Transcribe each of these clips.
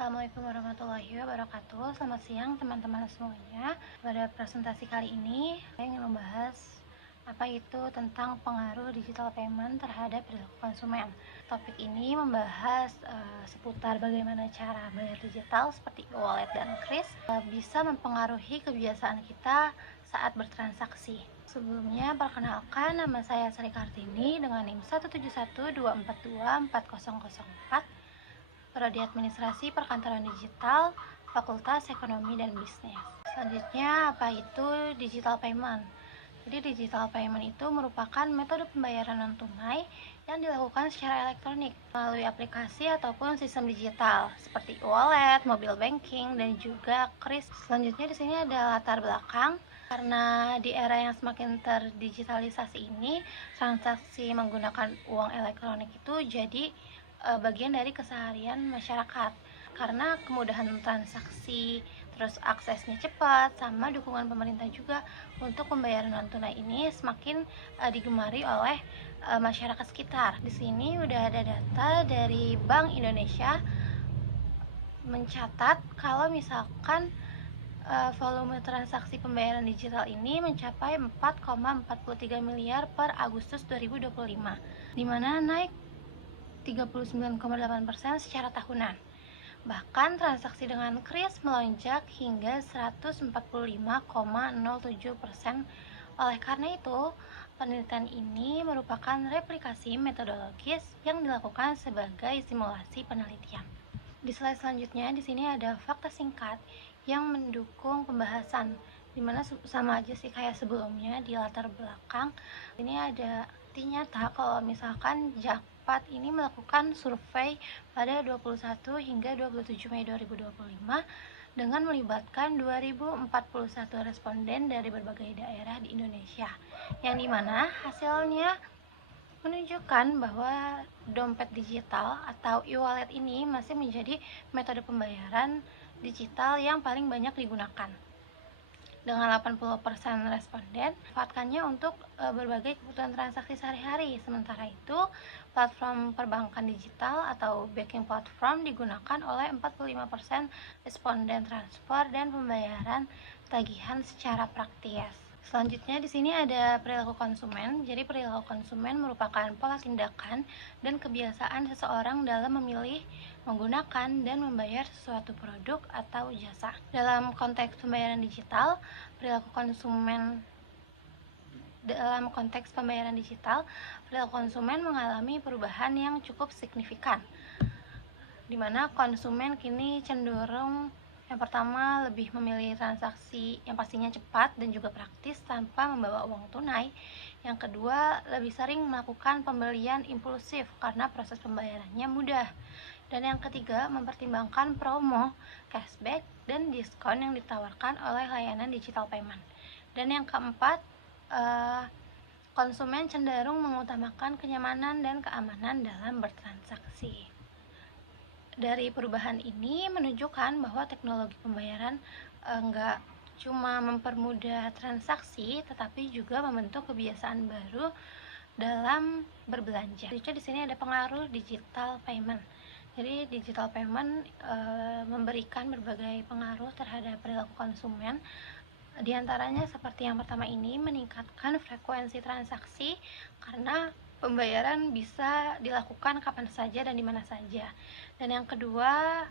Assalamualaikum warahmatullahi wabarakatuh. Selamat siang teman-teman semuanya. Pada presentasi kali ini, saya ingin membahas apa itu tentang pengaruh digital payment terhadap perilaku konsumen. Topik ini membahas seputar bagaimana cara bayar digital seperti e-wallet dan kris bisa mempengaruhi kebiasaan kita saat bertransaksi. Sebelumnya, perkenalkan, nama saya Sri Kartini dengan NIM 17124240004, Prodi Administrasi Perkantoran Digital, Fakultas Ekonomi dan Bisnis. Selanjutnya, apa itu digital payment? Jadi digital payment itu merupakan metode pembayaran non tunai yang dilakukan secara elektronik melalui aplikasi ataupun sistem digital seperti wallet, mobile banking, dan juga kris. Selanjutnya di sini ada latar belakang. Karena di era yang semakin terdigitalisasi ini, transaksi menggunakan uang elektronik itu jadi bagian dari keseharian masyarakat. Karena kemudahan transaksi, terus aksesnya cepat, sama dukungan pemerintah juga untuk pembayaran non tunai ini semakin digemari oleh masyarakat sekitar. Di sini udah ada data dari Bank Indonesia mencatat kalau misalkan volume transaksi pembayaran digital ini mencapai 4,43 miliar per Agustus 2025, di mana naik 39,8% secara tahunan. Bahkan transaksi dengan kris melonjak hingga 145,07%. Oleh karena itu, penelitian ini merupakan replikasi metodologis yang dilakukan sebagai simulasi penelitian. Di slide selanjutnya, di sini ada fakta singkat yang mendukung pembahasan, dimana sama aja sih kayak sebelumnya di latar belakang. Ini ada bukti nyata kalau misalkan Jakpat ini melakukan survei pada 21 hingga 27 Mei 2025 dengan melibatkan 2041 responden dari berbagai daerah di Indonesia, yang dimana hasilnya menunjukkan bahwa dompet digital atau e-wallet ini masih menjadi metode pembayaran digital yang paling banyak digunakan. Dengan 80% responden memanfaatkannya untuk berbagai kebutuhan transaksi sehari-hari. Sementara itu, platform perbankan digital atau banking platform digunakan oleh 45% responden transfer dan pembayaran tagihan secara praktis. Selanjutnya di sini ada perilaku konsumen. Jadi perilaku konsumen merupakan pola tindakan dan kebiasaan seseorang dalam memilih, menggunakan, dan membayar sesuatu produk atau jasa. Dalam konteks pembayaran digital, perilaku konsumen mengalami perubahan yang cukup signifikan, di mana konsumen kini cenderung yang pertama lebih memilih transaksi yang pastinya cepat dan juga praktis tanpa membawa uang tunai. Yang kedua, lebih sering melakukan pembelian impulsif karena proses pembayarannya mudah. Dan yang ketiga, mempertimbangkan promo, cashback, dan diskon yang ditawarkan oleh layanan digital payment. Dan yang keempat, konsumen cenderung mengutamakan kenyamanan dan keamanan dalam bertransaksi. Dari perubahan ini menunjukkan bahwa teknologi pembayaran nggak cuma mempermudah transaksi, tetapi juga membentuk kebiasaan baru dalam berbelanja. Jadi di sini ada pengaruh digital payment. Jadi digital payment memberikan berbagai pengaruh terhadap perilaku konsumen. Di antaranya seperti yang pertama ini, meningkatkan frekuensi transaksi karena pembayaran bisa dilakukan kapan saja dan di mana saja. Dan yang kedua,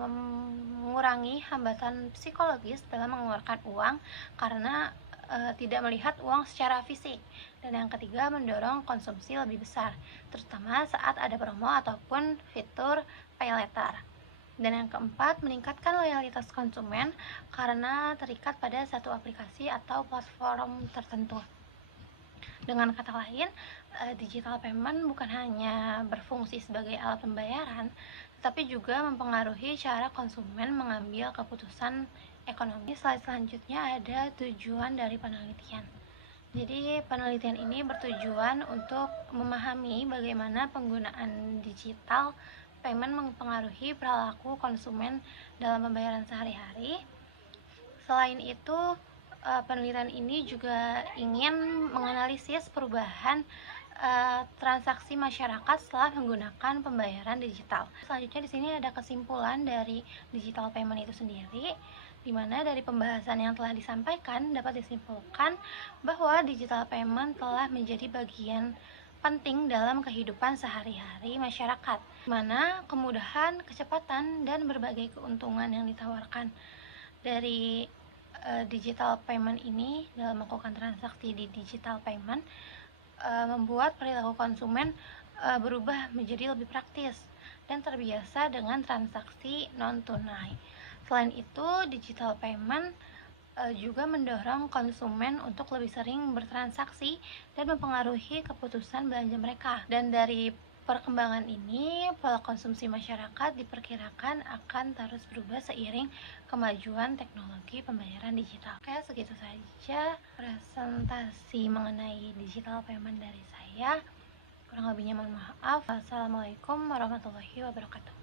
mengurangi hambatan psikologis dalam mengeluarkan uang karena tidak melihat uang secara fisik. Dan yang ketiga, mendorong konsumsi lebih besar, terutama saat ada promo ataupun fitur pay later. Dan yang keempat, meningkatkan loyalitas konsumen karena terikat pada satu aplikasi atau platform tertentu. Dengan kata lain, digital payment bukan hanya berfungsi sebagai alat pembayaran, tetapi juga mempengaruhi cara konsumen mengambil keputusan ekonomi. Slide selanjutnya ada tujuan dari penelitian. Jadi penelitian ini bertujuan untuk memahami bagaimana penggunaan digital payment mempengaruhi perilaku konsumen dalam pembayaran sehari-hari. Selain itu, penelitian ini juga ingin menganalisis perubahan transaksi masyarakat setelah menggunakan pembayaran digital. Selanjutnya di sini ada kesimpulan dari digital payment itu sendiri, di mana dari pembahasan yang telah disampaikan dapat disimpulkan bahwa digital payment telah menjadi bagian penting dalam kehidupan sehari-hari masyarakat, di mana kemudahan, kecepatan, dan berbagai keuntungan yang ditawarkan dari digital payment ini dalam melakukan transaksi di digital payment membuat perilaku konsumen berubah menjadi lebih praktis dan terbiasa dengan transaksi non-tunai. Selain itu, digital payment juga mendorong konsumen untuk lebih sering bertransaksi dan mempengaruhi keputusan belanja mereka. Dan dari perkembangan ini, pola konsumsi masyarakat diperkirakan akan terus berubah seiring kemajuan teknologi pembayaran digital. Oke, segitu saja presentasi mengenai digital payment dari saya. Kurang lebihnya mohon maaf. Assalamualaikum warahmatullahi wabarakatuh.